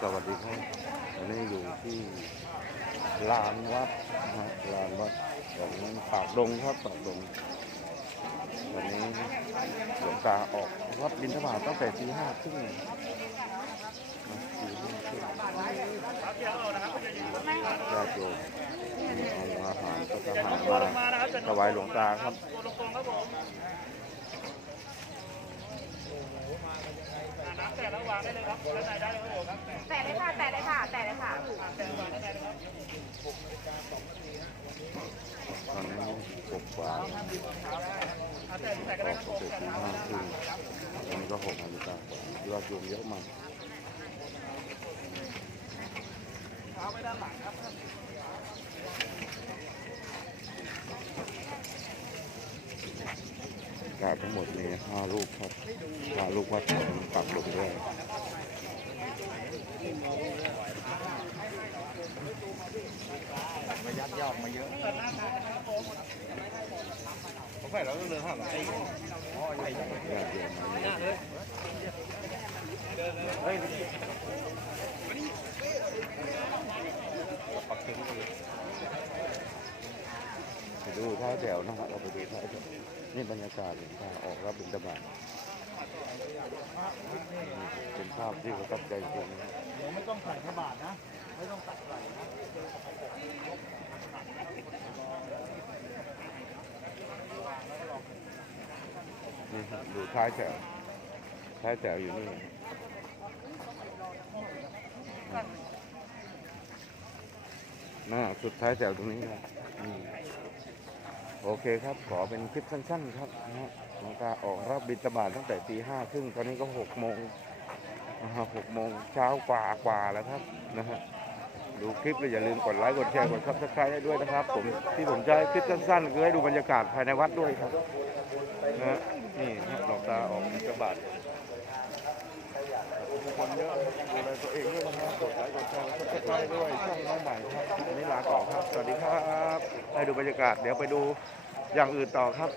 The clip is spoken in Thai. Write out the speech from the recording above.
สวัสดีครับวันนี้อยู่ที่ลานวัดนะลานวัดของปากดงครับปากดงวันนี้หลวงตาออกวัดบินทบาทตั้งแต่ตีห้าครึ่งนะตีห้าครึ่งญาติโยมเอาอาหารก็จะหามาถวายหลวงตาครับ ตัวตรงๆครับผมอ่าน้ำแต่ระ วางได้เลยครับด้านในได้เลยครับผมครับแต่เลยค่ะ แต่เลยค่ะ แต่เลยค่ะแต่วางด้เลยครับตอนนี้หกกว่าแต่ก็อได้อกครับผตั้มงแต่ตีห้าครึ่งตอนนี้ก็หกนาฬิกาเราโยมเยอะมากเท้าไว้ด้านหลังครับ กาทั้งหมดมีห้าลูกครับห้าลูกวัดของปักหลงด้วยมายัดยอกมาเยอะผมใส่แล้วเดินข้างหลังไอ้ญาติโยมมาหน้าเลยเฮ้ยไปดูท้าแถวนะครับเราไปดูท้าแถว นี่บรรยากาศหลวงตาออกรับบิณฑบาตเป็นภาพที่ประทับใจจริงนะครับไม่ต้องใส่ขบาทนะ ไม่ต้องตัดไหลนะนี่ครับดูท้ายแถวท้ายแถวอยู่นี่น่าสุดท้ายแถวตรงนี้ครับอืม โอเคครับ ขอเป็นคลิปสั้นๆครับนะฮะหลวงตาออกรับบิณฑบาตตั้งแต่ตีห้าครึ่งตอนนี้ก็หกโมงหกโมงเช้ากว่ากว่าแล้วครับนะฮะดูคลิปเลยอย่าลืมกดไลค์กดแชร์กดซับสไครต์ให้ด้วยนะครับ ผมที่ผมจะให้คลิปสั้นๆคือให้ดูบรรยากาศภายในวัดด้วยครับนะฮะนี่ครับหลวงตาออกบิณฑบาตคนเยอะดูแลตัวเองด้วยนะครับกดไลค์กดแชร์กดซับสไครต์ด้วยช่องน้องใหม่ สวัสดีครับ ให้ดูบรรยากาศ เดี๋ยวไปดูอย่างอื่นต่อครับ